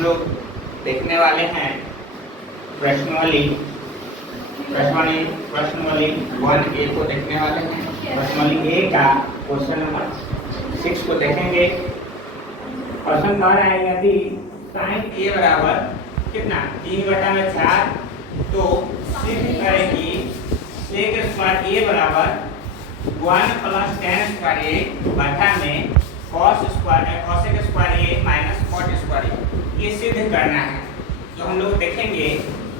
लोग देखने वाले हैं प्रश्नावली 1A को देखने वाले हैं। प्रश्नावली A का क्वेश्चन नंबर 6 को देखेंगे। क्वेश्चन कह रहा है यदि sin A बराबर कितना 3/4 तो सिद्ध करें कि sec स्क्वायर A बराबर 1 + tan स्क्वायर A बटा में cos square cosec square A minus cot square A ये सिद्ध करना है। तो हम लोग देखेंगे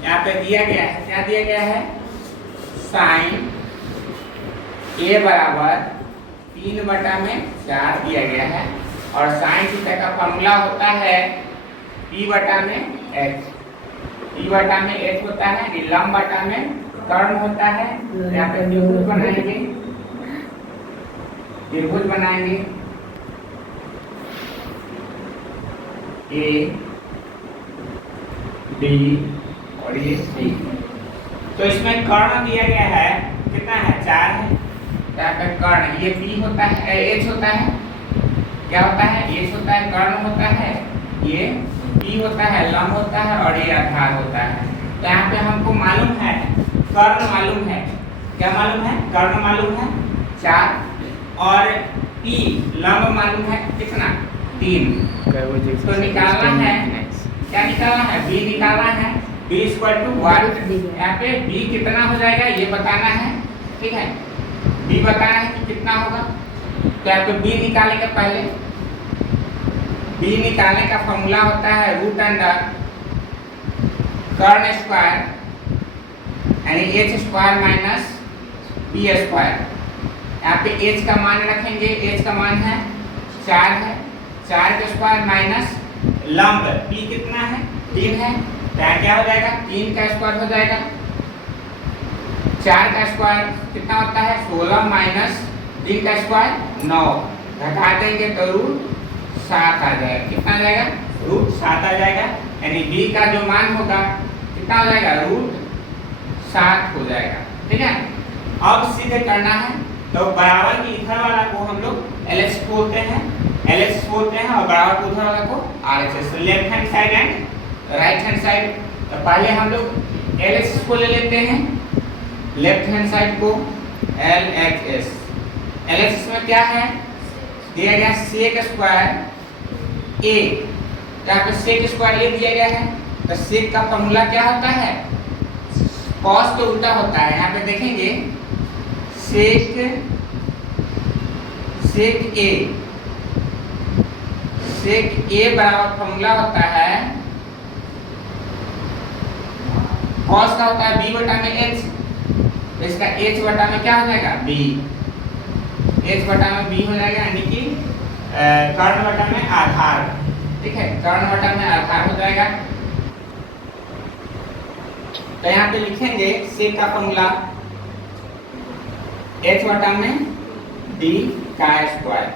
यहाँ पे दिया गया है, क्या दिया गया है, sin A बराबर 3/4 दिया गया है और sin थीटा का फॉर्मूला होता है P/h। P/h होता है, लंब बटा में कर्ण होता है। यहाँ पे त्रिभुज बनाएंगे, A B और ये C। तो इसमें कर्ण दिया गया है, कितना है, 4 है। यहाँ पे कर्ण ये B होता है, H होता है, क्या होता है, H होता है, कर्ण होता है, ये P होता है, लंब होता है और ये आधार होता है। तो यहाँ पे हमको मालूम है, कर्ण मालूम है, क्या मालूम है, कर्ण मालूम है 4 और P लंब मालूम है कितना, 3। तो निकालना है, क्या निकालना है, B निकालना है, B = 1। यहाँ पे B कितना हो जाएगा ये बताना है, ठीक है, B बताना है कि कितना होगा। तो यहाँ पे B निकालेंगे। पहले B निकालने का फॉर्मूला होता है √अंडर कर्ण स्क्वायर यानी h square minus p square. यहाँ पे h का मान रखेंगे, h का मान है 4 है, 4 का स्क्वायर माइनस लंब p कितना है, 3 है, क्या हो जाएगा, 3 का स्क्वायर हो जाएगा। 4 का स्क्वायर कितना होता है, 16 माइनस 3 का स्क्वायर 9, घटा देंगे तो √7 आ जाएगा। कितना आ जाएगा, √7 आ जाएगा। यानी b का जो मान होगा कितना हो जाएगा, √7 हो जाएगा, ठीक है। अब सिद्ध करना है तो बराबर की इधर वाला को हम लोग LH बोलते हैं, और बराबर को उधर वाला को RHS। Left hand side and right hand side. तो पहले हम लोग LH को ले लेते हैं, लेफ्ट हैंड साइड को LHS। LHS में क्या है, दिया गया sec स्क्वायर A। यहाँ पे sec स्क्वायर A दिया गया है, तो sec का फॉर्मूला क्या होता है, cos तो उल्टा होता है। यहाँ पे देखेंगे sec A बराबर फॉर्मूला होता है, cos का होता है B/h, तो इसका h/में क्या हो जाएगा, B, h/में B हो जाएगा, यानी कि कर्ण/में आधार, ठीक है, कर्ण/में आधार हो जाएगा। तो यहाँ पे लिखेंगे sec का फॉर्मूला h/में d का स्क्वायर,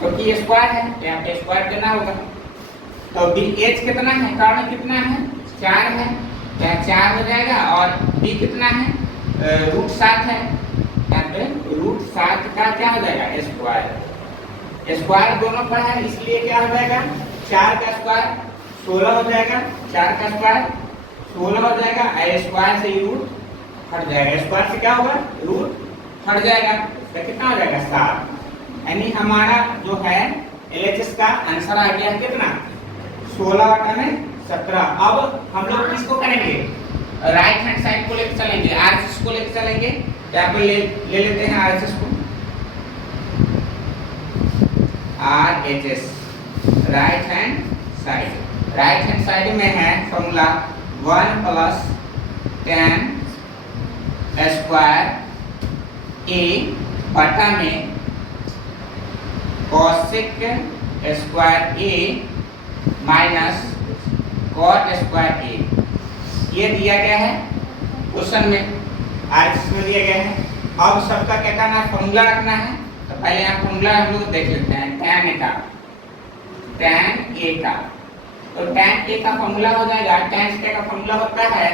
क्योंकि ये स्क्वायर है तो यहाँ पे स्क्वायर देना होगा। तो b h कितना है, कर्ण कितना है, 4 है, तो 4 हो जाएगा और b कितना है, √7 है। यहाँ पे √7 का क्या हो जाएगा, स्क्वायर दोनों पर है, इसलिए क्या हो जाएगा, 4 का स्क्वायर 16 हो जाएगा, 4 का स्क्वायर 16 हो जाएगा, स्क्वायर से रूट हट जाएगा, स्क्वायर से क्या होगा, रूट हट जाएगा, तो कितना हो जाएगा, 7। यानी हमारा जो है LHS का आंसर आ गया कितना, 16/17। अब हम लोग किसको करेंगे, राइट हैंड साइड को लेकर चलेंगे, RHS को लेकर चलेंगे। यहाँ पे ले लेते हैं RHS को, RHS राइट हैंड साइड में है फॉर्मूला 1 + tan स्क्वायर A बटा में cosec square A minus cot square A। ये दिया गया है क्वेश्चन में, RHS में दिया गया है। अब सबका क्या करना है, फॉर्मूला रखना है। तो पहले यहाँ फॉर्मूला हम लोग देख लेते हैं, tan A का। तो tan A का फॉर्मूला हो जाएगा, tan A का फॉर्मूला होता है,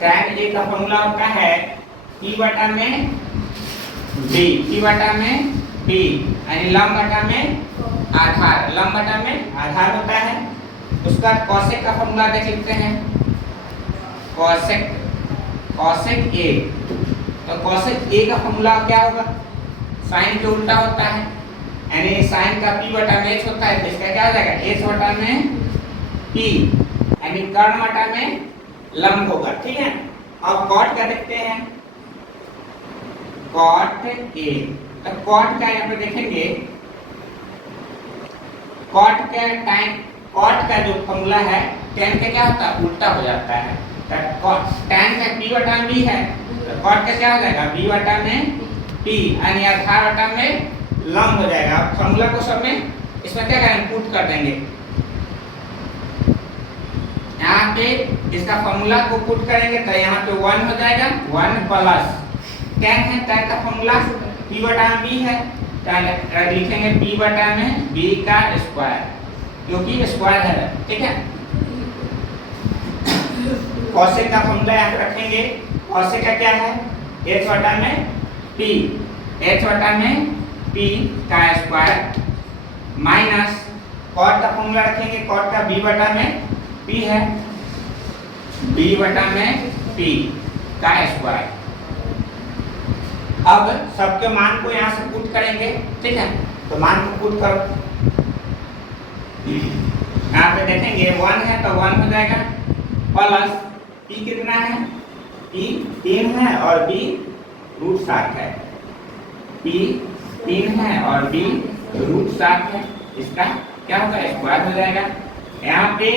tan A का फॉर्मूला होता है P/में B, यानी लंब बटा में आधार, लंब बटा में आधार होता है। उसका कॉसेक का फॉर्मूला देख लेते हैं, कॉसेक ए। तो कॉसेक ए का फॉर्मूला क्या होगा, साइन के उल्टा होता है, यानी साइन का p बटा में h होता है, तो इसका क्या हो जाएगा h बटा में p, यानी कर्ण बटा में लंब होगा। ठीक है, अब कॉट का देखते हैं, कॉट ए। तो कॉट का यहाँ पे देखेंगे, कॉट का जो फॉर्मूला है tan का क्या होता है उल्टा हो जाता है। तो tan का p बटा में b है, तो कॉट का क्या हो जाएगा b बटा में p, यानी आधार बटा में लंब हो जाएगा। फॉर्मूला को सब में इसमें क्या करेंगे पुट कर देंगे, यहाँ पे इसका फॉर्मूला को पुट करेंगे तो यहाँ पे 1 हो जाएगा, 1 प्लस tan है, tan का फॉर्मूला p बटा में b है, तो लिखेंगे p बटा में b का स्क्वायर, क्योंकि स्क्वायर है। ठीक है, कॉसेक का फॉर्मूला यहाँ पे रखेंगे, कॉसेक का क्या है h बटा में p, h बटा में p का स्क्वायर माइनस कॉट का फॉर्मूला रखेंगे, कॉट का b बटा में p है, b बटा में p का स्क्वायर। अब सबके मान को यहाँ से पुट करेंगे। ठीक है, तो मान को पुट करो, यहाँ पे देखेंगे 1 है तो 1 हो जाएगा, प्लस p कितना है, p 3 है और b √7 है, p 3 है और b √7 है, इसका क्या होगा स्क्वायर हो जाएगा। यहाँ पे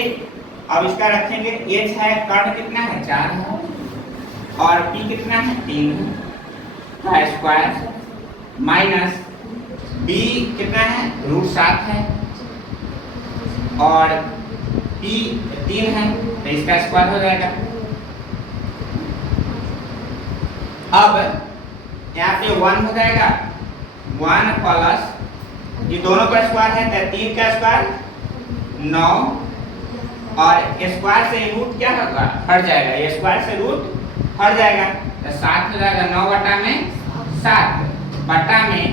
अब इसका रखेंगे, h है, कर्ण कितना है 4 है और p कितना है 3 है का स्क्वायर माइनस b कितना है √7 है और p 3 है, तो इसका स्क्वायर हो जाएगा। अब यहाँ पे 1 हो जाएगा, 1 प्लस ये दोनों का स्क्वायर है तो 3 का स्क्वायर 9 और स्क्वायर से रूट क्या होगा हट जाएगा, ये स्क्वायर से रूट हट जाएगा, तो 7 हो जाएगा, 9 बटा में 7 बटा में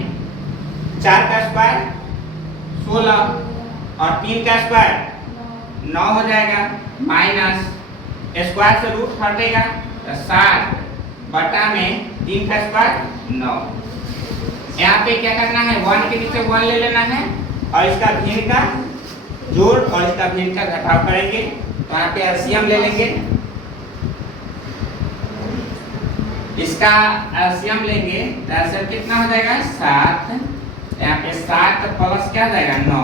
4 का स्क्वायर 16 और 3 का स्क्वायर 9 हो जाएगा, माइनस स्क्वायर से रूट हटेगा तो 7 बटा में 3 का स्क्वायर 9। यहाँ पे क्या करना है 1 के नीचे 1 ले लेना है और इसका भिन्न का जोड़ और इसका भिन्न का घटाव करेंगे, तो यहाँ पे एलसीएम ले लेंगे, इसका एलसीएम लेंगे तो एलसीएम कितना हो जाएगा 7, यहाँ पे 7 प्लस क्या हो जाएगा 9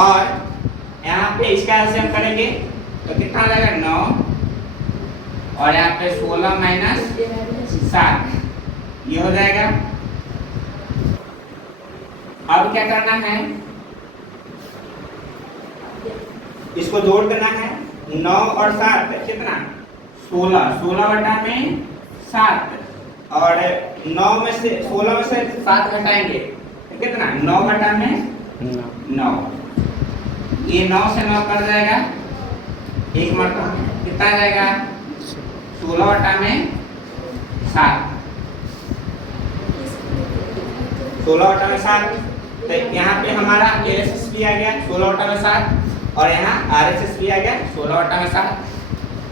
और यहाँ पे इसका एलसीएम करेंगे तो कितना हो जाएगा 9 और यहाँ पे 16 माइनस 7 ये हो जाएगा। अब क्या करना है, इसको जोड़ देना है, 9 और 7 कितना 16 बटा में 7 और 9 में से 16 में से 7 घटाएंगे तो कितना 9 बटा में 9, ये 9 से 9 कर जाएगा, एक मतलब कितना आ जाएगा 16 बटा में 7, 16 बटा में 7। तो यहाँ पे हमारा एलएचएस भी आ गया 16 बटा में 7 और यहाँ आरएचएस भी आ गया 16 बटा में 7।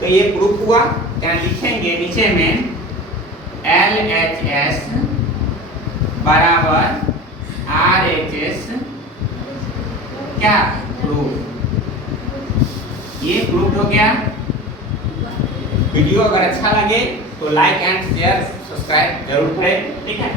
तो ये प्रूफ हुआ, यहाँ लिखेंगे नीचे में LHS बराबर RHS क्या प्रूफ, ये प्रूफ हो गया। वीडियो अगर अच्छा लगे तो लाइक एंड शेयर सब्सक्राइब जरूर करें। ठीक है।